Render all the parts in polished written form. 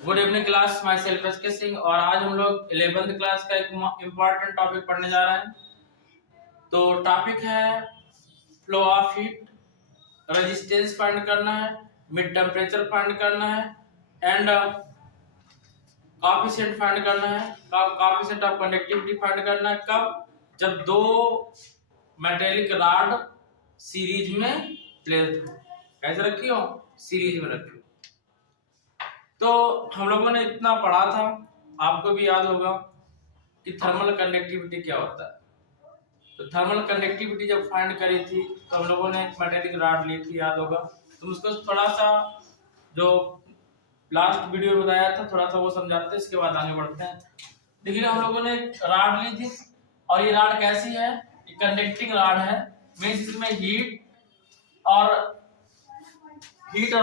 Good evening class, my self S के सिंह। और आज हम लोग 11th क्लास का एक इम्पॉर्टेंट टॉपिक पढ़ने जा रहे हैं। तो टॉपिक है flow of heat, resistance find करना है, मिड टेम्परेचर फाइंड करना है एंड कोएफिशिएंट फाइंड करना है, कोएफिशिएंट ऑफ कंडक्टिविटी फाइंड करना है। कब? जब दो मेटेलिक रॉड सीरीज में प्लेस्ड हो। कैसे रखी हो? सीरीज में रखी हो। तो हम लोगों ने इतना पढ़ा था, आपको भी याद होगा कि थर्मल कंडक्टिविटी क्या होता है। तो थर्मल कंडक्टिविटी जब फाइंड करी थी तो हम लोगों ने एक मेटेलिक रॉड ली थी, याद होगा। तो उसको थोड़ा सा जो लास्ट वीडियो में बताया था थोड़ा सा वो समझाते हैं, इसके बाद आगे बढ़ते हैं। देखिए हम लोगों ने रॉड ली थी और ये रॉड कैसी है? ये कंडक्टिंग रॉड है, मींस इसमें हीट और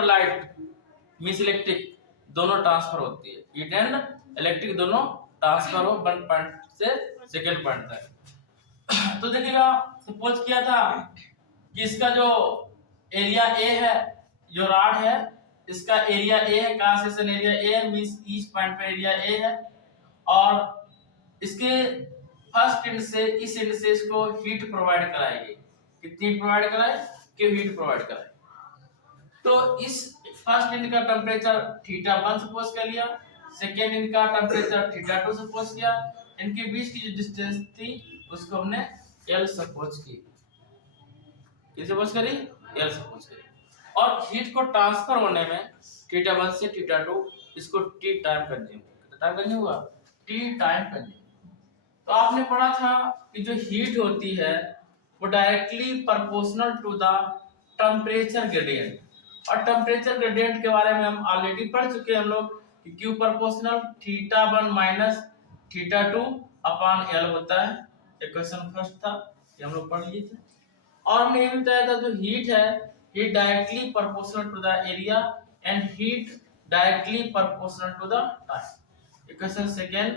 लाइट मींस इलेक्ट्रिक दोनों ट्रांसफर होती है। हीट एंड इलेक्ट्रिक दोनों ट्रांसफर हो वन पॉइंट से सेकेंड पॉइंट तक। तो देखिएगा, सपोज किया था कि इसका जो एरिया ए है, जो रॉड है इसका एरिया ए है, क्रॉस सेक्शन एरिया ए है, मींस ईच पॉइंट पे एरिया ए है। और इसके फर्स्ट एंड से इस एंड से इसको हीट प्रोवाइड कराएगी। कितनी प्रोवाइड कराए? कि हीट प्रोवाइड कराए। तो इस फर्स्ट एंड का टेम्परेचर θ1 सपोज कर लिया, सेकेंड एंड का टेम्परेचर θ2 सपोज किया, इनके बीच की जो डिस्टेंस थी उसको हमने L सपोज की। किस सपोज करी? L सपोज करी। और हीट को ट्रांसफर होने में θ1 से θ2 इसको T टाइम कंज्यूम, कितना टाइम कंज्यूम हुआ? T time consume. तो आपने पढ़ा था कि जो हीट होती है वो directly proportional to the temperature gradient. और टेम्परेचर ग्रेडियंट के बारे में हम ऑलरेडी पढ़ चुके हैं हम लोग कि Q proportional θ1 minus θ2 upon L होता है। ये क्वेश्चन फर्स्ट था, ये हम लोग पढ़ लिए थे। और हमने ये भी बताया था जो हीट है heat directly proportional to the area and heat directly proportional to the time. Equation second,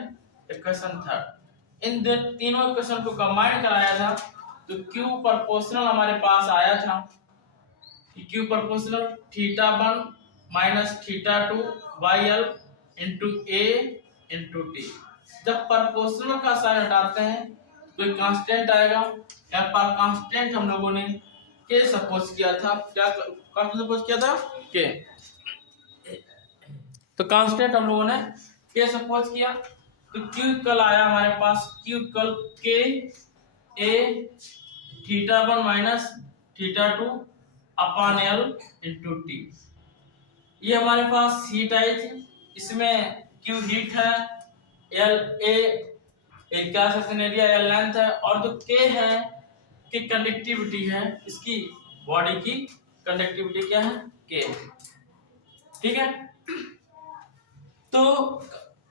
equation third, इन तीनों इक्वेशन को कंबाइन कराया था तो Q प्रोपोर्शनल हमारे पास आया था। Q proportional θ1 minus θ2 by L into A into T। जब प्रोपोर्शनल का साइन हटाते हैं तो एक कांस्टेंट आएगा। यहाँ पर कांस्टेंट हम लोगों ने K सपोज किया था। क्या कांस्टेंट सपोज किया था? K। तो कांस्टेंट हम लोगों ने K सपोज किया तो Q इक्वल आया हमारे पास, Q equal K A θ1 minus θ2 upon L into T। ये हमारे पास हीट आई थी, इसमें Q हीट है, L A क्या सेक्शन एरिया, L लेंथ है, और जो K है कि कंडक्टिविटी है, इसकी बॉडी की कंडक्टिविटी क्या है? K। ठीक है। तो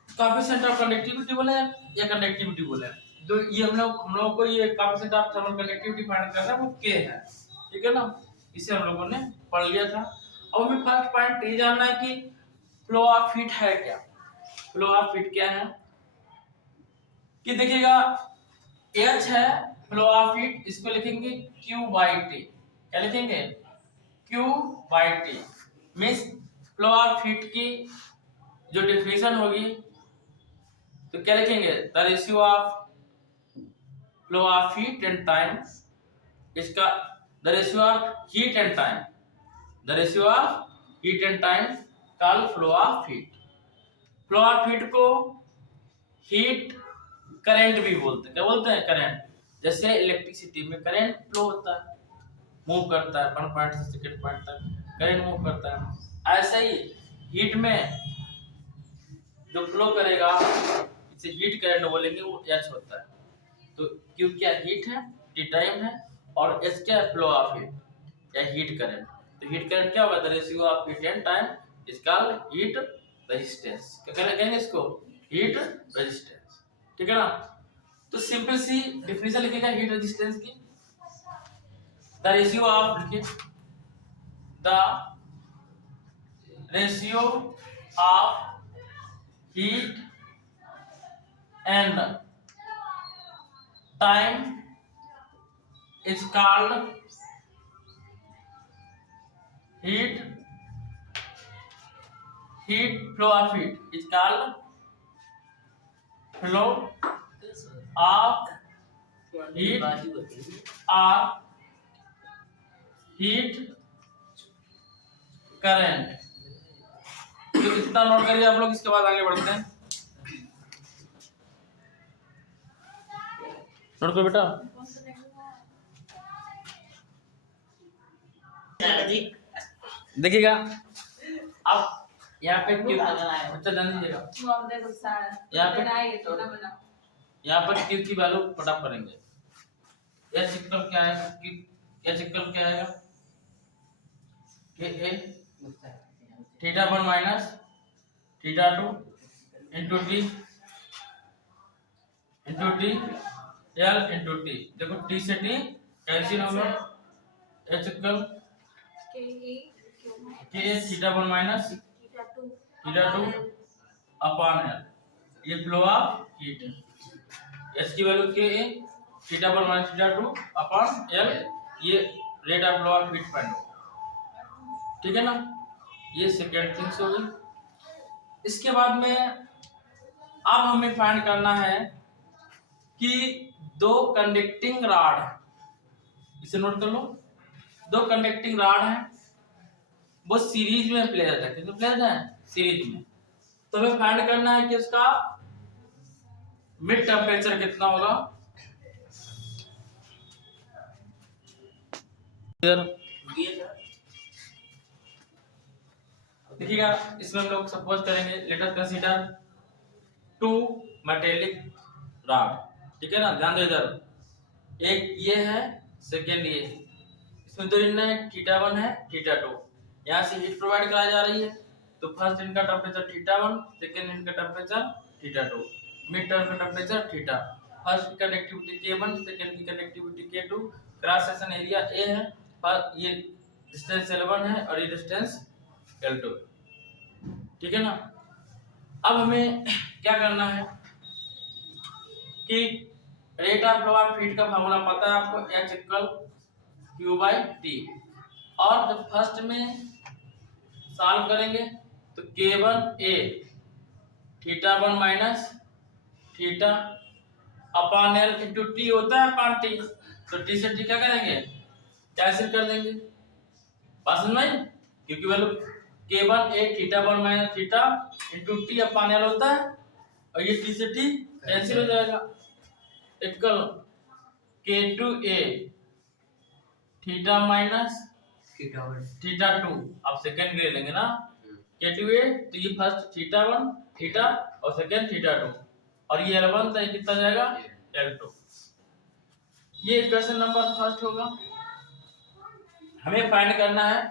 कोएफिशिएंट ऑफ कंडक्टिविटी बोले या कंडक्टिविटी बोले, जो ये हम लोगों को ये coefficient of thermal conductivity find करना है वो K है। ठीक है ना, इसे हम लोगों ने पढ़ लिया था। अब हमें फर्स्ट पॉइंट ये जानना है कि फ्लो ऑफ हीट है क्या। फ्लो ऑफ हीट क्या है कि देखिएगा H है फ्लो ऑफ हीट, इसको लिखेंगे Q/T। क्या लिखेंगे? Q/T means flow of heat की जो डेफिनेशन होगी तो क्या लिखेंगे? The ratio of flow of heat and time, इसका the ratio of heat and time, the ratio of heat and time called flow of heat. Flow of heat को heat current भी बोलते हैं। क्या बोलते हैं? करंट। जैसे इलेक्ट्रिसिटी में करंट फ्लो होता है, मूव करता है वन पॉइंट से सेकंड पॉइंट तक करंट मूव करता है, ऐसे ही हीट में जो फ्लो करेगा इसे हीट करंट बोलेंगे, वो H होता है। तो Q क्या हीट है, T टाइम है, और H क्या है? फ्लो ऑफ हीट या हीट करंट। तो हीट करंट क्या होगा? The ratio of heat and time is called heat resistance. क्या कहेंगे इसको? Heat resistance. ठीक है ना। तो सिंपल सी डेफिनेशन लिखेगा हीट रेजिस्टेंस की। द रेशियो ऑफ, लिखिए the ratio of heat and time is called heat heat flow of heat is called flow of heat or heat current। तो इतना नोट करिए आप लोग, इसके बाद आगे बढ़ते हैं। नोट करो बेटा। देखिएगा अब यहाँ पे क्यों बच्चा ध्यान दीजिएगा, यहाँ पर क्यू की वैल्यू पटा करेंगे। यह सिक्कल क्या है, यह सिक्कल क्या है कि A theta 1 minus theta 2 into T L into T. देखो टी से टी कैंसिल होगा, यह सिक्कल के theta 1 minus theta 2 upon L, ये फ्लो ऑफ हीट। एस की वैल्यू के A theta 1 minus theta 2 upon L, ये rate of flow of heat find होगा। ठीक है ना, ये सेकेंड थिंग्स हो गई। इसके बाद में अब हमें फाइंड करना है कि दो कंडक्टिंग रॉड, इसे नोट कर लो, दो कंडक्टिंग रॉड हैं, वो सीरीज में प्लेस्ड है। कितने प्लेस्ड है? सीरीज में। तो हमें फाइंड करना है कि उसका मिड टेम्परेचर कितना होगा। देखिएगा, इसमें हम लोग सपोज करेंगे, let us consider two metallic rod. ठीक है ना, ध्यान दो इधर, एक ये है, सेकेंड ये, इसमें दो इनमें थीटा 1 है थीटा 2, यहाँ से हीट प्रोवाइड कराई जा रही है। तो फर्स्ट इनका टेम्परेचर थीटा 1, सेकेंड इनका टेम्परेचर थीटा 2, मिड टर्म का टेम्परेचर थीटा। फर्स्ट की कंडक्टिविटी K1, सेकेंड की conductivity K2, cross section area A है, और ये डिस्टेंस L1 है और ये डिस्टेंस L2। ठीक है ना, अब हमें क्या करना है कि rate of flow of heat का फार्मूला पता है आपको, H इक्वल Q/T। और जब फर्स्ट में सॉल्व करेंगे तो K1 A theta 1 minus theta upon L into T होता है अपॉन टी, तो टी से टी क्या करेंगे, कैंसिल कर देंगे। बात समझ में, क्योंकि value K1 A theta 1 minus theta into T upon L होता है, और ये टी से टी कैंसिल हो जाएगा। Equal K2 A theta minus theta 2, आप सेकेंड ले लेंगे ना, K2 A, तो ये फर्स्ट थीटा 1 थीटा और सेकेंड थीटा 2, और ये L1 तो कितना जाएगा L2। ये इक्वेशन नंबर फर्स्ट होगा। हमें फाइंड करना है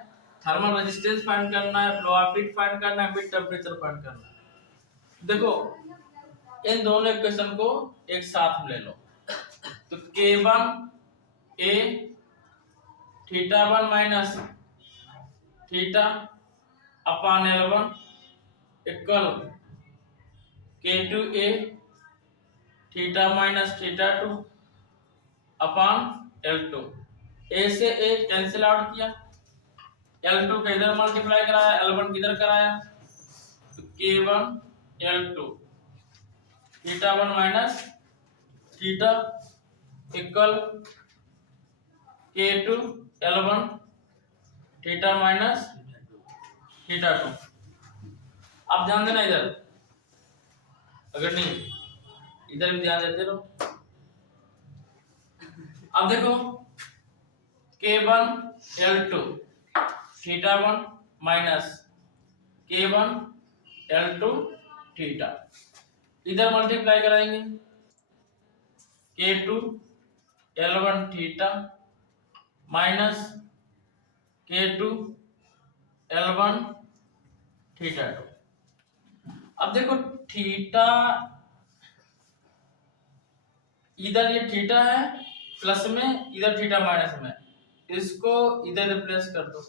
थर्मल रेजिस्टेंस, फाइंड करना है फ्लो ऑफ हीट, फाइंड करना है मिड टेम्परेचर, फाइंड करना है। देखो इन दोनों इक्वेशन को एक साथ ले लो, तो K1 A theta 1 minus theta upon L1 equal K2 A theta minus theta 2 upon L2। A से A कैंसिल आउट किया, L2 का इधर मल्टीप्लाई कराया, L1 किधर कराया, तो K1 L2 theta 1 minus theta equal K2 L1 theta minus theta 2। आप ध्यान देना इधर, अगर नहीं इधर भी ध्यान देते रहो। अब देखो K1 L2 theta 1 minus K1 L2 theta, इधर मल्टीप्लाई कराएंगे, K2 L1 theta minus K2 L1 theta 2। अब देखो थीटा, इधर ये थीटा है प्लस में, इधर थीटा माइनस में, इसको इधर रिप्लेस कर दो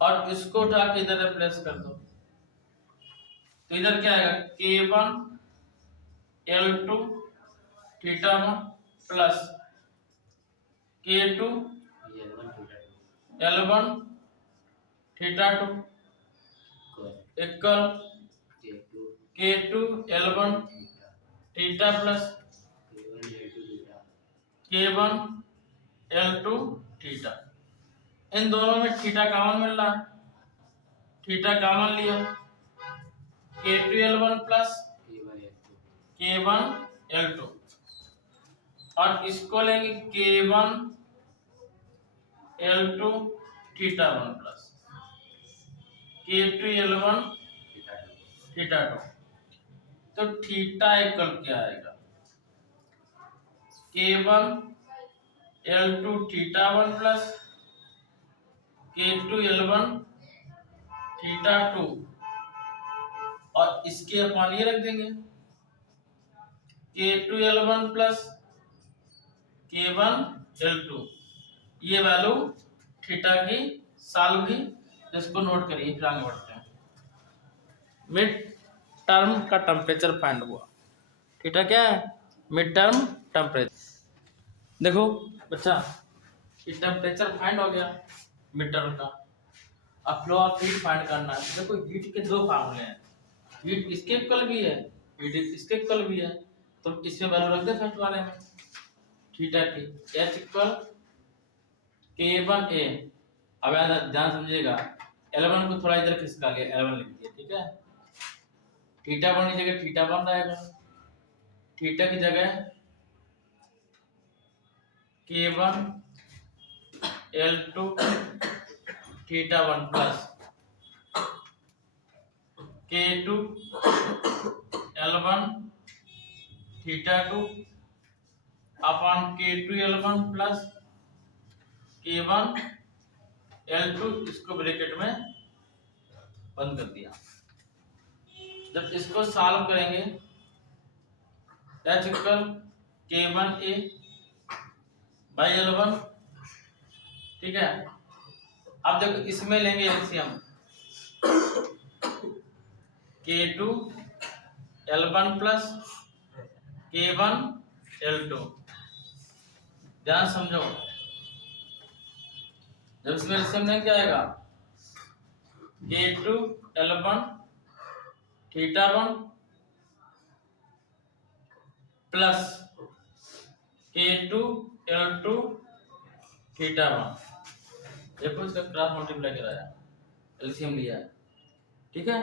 और इसको उठा के इधर रिप्लेस कर दो, तो इधर क्या आएगा K1 L2 theta 1 plus K2 L1 theta 2 equal K2 L1 theta plus K1 L2 theta. इन दोनों में थीटा कॉमन मिल रहा है, थीटा कॉमन लिया, K2 L1 plus K1 L2 और इसको लेंगे K1 L2 theta 1 plus K2 L1 theta 2। तो थीटा इक्वल क्या आएगा, K1 L2 theta 1 plus K2 L1 theta 2 और इसके अपन ये रख देंगे K2 L1 plus K1 L2। ये वैल्यू थीटा की सॉल्व भी, जिसको नोट करिए, फिर आगे बढ़ते हैं। मिड टर्म का टेम्परेचर फाइंड हुआ, थीटा क्या है, मिड टर्म टेम्परेचर। देखो बच्चा, ये टेम्परेचर फाइंड हो गया मिड टर्म का। अब फ्लो ऑफ हीट फाइंड करना है। देखो हीट के दो फार्मूले हैं, हीट इसके इक्वल भी है, हीट इसके इक्वल भी है, तो इसमें वैल्यू रख दे फर्स्ट वाले में थीटा की, H इक्वल K1A। अब ध्यान समझिएगा, L1 को थोड़ा इधर खिसका लिया, L1 लिख दिया, ठीक है। थीटा 1 की जगह थीटा 1 रहेगा, थीटा की जगह K1 L2 theta 1 plus K2 L1 theta 2 upon K2 L1 plus K1 L2, इसको ब्रैकेट में बंद कर दिया। जब इसको सॉल्व करेंगे, H equal K1A by L1, ठीक है। अब देखो इसमें लेंगे LCM, K2 L1 plus K1 L2। ध्यान समझो, जब इसमें एलसीएम लेंगे क्या आएगा, K2 L1 theta 1 plus K2 L2 theta 1। देखो इसका क्रॉस मल्टीप्लाई कराया, एलसीएम लिया है, ठीक है।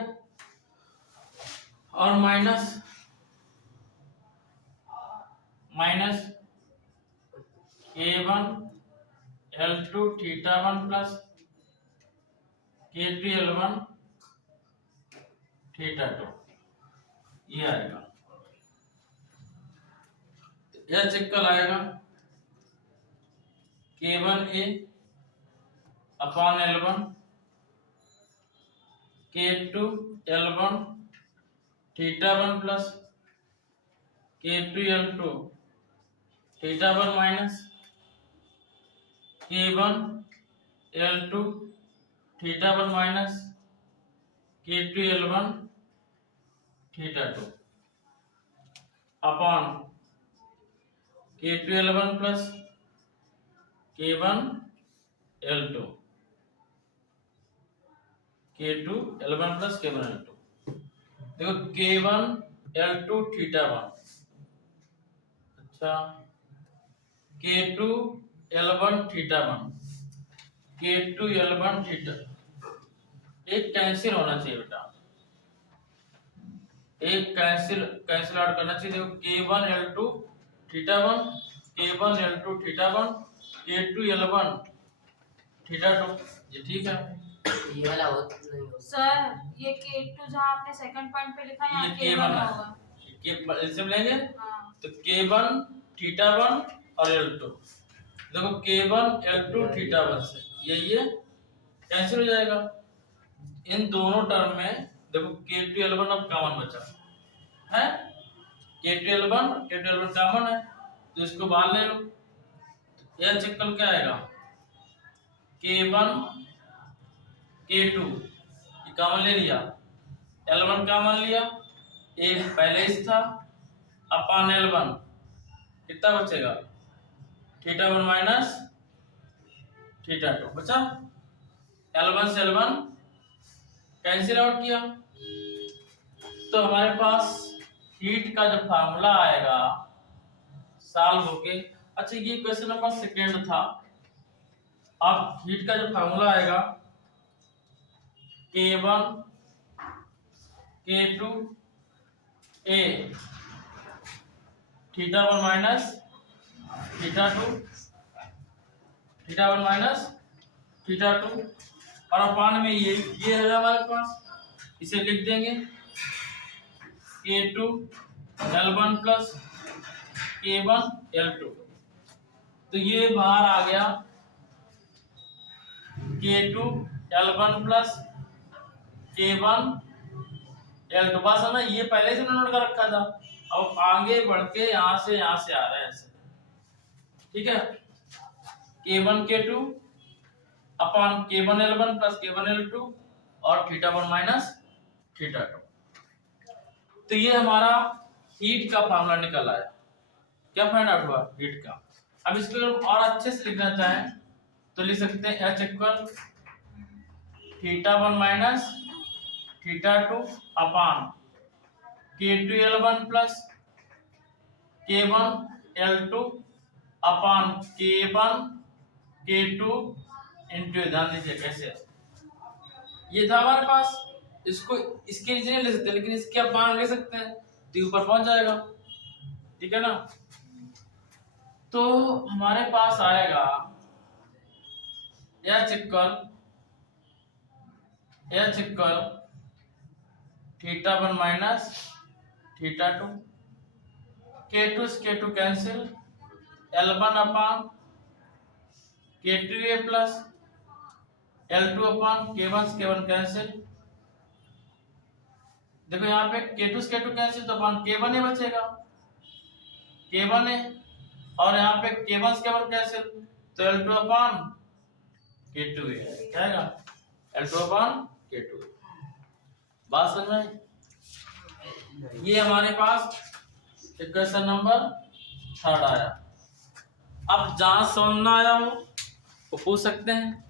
और minus K1 L2 theta 1 plus K2 L1 theta 2, ये आएगा। यह इक्वल आएगा K1A upon L1 K2 L1 theta 1 plus K2 L2 theta 1 minus K1 L2 theta 1 minus K2 L1 theta 2 upon K2 L1 plus K1 L2 K2 L1 plus K1 L2। देखो K1 L2 theta 1, अच्छा K2 L1 theta 1, K2 L1 theta, एक cancel होना चाहिए बेटा, एक cancel out करना चाहिए। देखो K1 L2 theta 1, K1 L2 theta 1, K2 L1 theta 2, ये ठीक है। ये वाला होता नहीं होता सर, ये K2 जहाँ आपने सेकंड पॉइंट पे लिखा है, ये यहाँ K1 होगा। है, एलसीएम लेंगे हाँ। तो K1 थीटा 1 और L2, देखो K1 L2 थीटा 1 से ये कैंसिल हो जाएगा। इन दोनों टर्म में देखो K2 L1 अब कॉमन बचा है, K2 L1 K2 L1 common है, तो इसको बाहर ले लो। यह इक्वल क्या आएगा, K1 K2 ये कॉमन ले लिया, L1 कॉमन लिया, एक पहले ही था, अपॉन L1 कितना बचेगा, थीटा 1 माइनस थीटा 2 बचा। L1 से L1 कैंसिल आउट किया, तो हमारे पास हीट का जो फार्मूला आएगा सॉल्व होके, अच्छा ये क्वेश्चन नंबर सेकेंड था। अब हीट का जो फार्मूला आएगा K1 K2 A θ1 minus θ2 θ1 minus θ2 और अपान में ये है हमारे पास, इसे लिख देंगे K2 L1 plus K1 L2। तो ये बाहर आ गया K2 L1 plus K1 L2। बस है ना, ये पहले से नोट कर रखा था, अब आगे बढ़ के यहाँ से आ रहा है ऐसे, ठीक है। K1 K2 upon K1 L1 plus K1 L2 और θ1 माइनस θ2। तो ये हमारा हीट का फार्मूला निकल आया। क्या फाइंड आउट हुआ? हीट का। अब इसको अगर और अच्छे से लिखना चाहें तो लिख सकते हैं H इक्वल θ1 minus θ2 upon K2 L1 plus K1 L2 upon K1 K2 into, ध्यान दीजिए कैसे ये था हमारे पास, इसको इसके नीचे नहीं ले सकते लेकिन इसके अपॉन ले सकते हैं, तो ऊपर पहुंच जाएगा, ठीक है ना। तो हमारे पास आएगा H इक्वल θ1 माइनस θ2, K2 से K2 cancel, L1 upon K2A plus L2 upon K1 से K1 कैंसिल। देखो यहाँ पे K2 से K2 कैंसिल तो अपॉन K1A बचेगा, K1A, और यहाँ पे K1 से K1 कैंसिल तो L2 अपॉन K2A क्या आएगा, L2 अपॉन K2। बात समझ में? ये हमारे पास क्वेश्चन नंबर थर्ड आया। अब जहां समझ ना आया हो वो पूछ सकते हैं।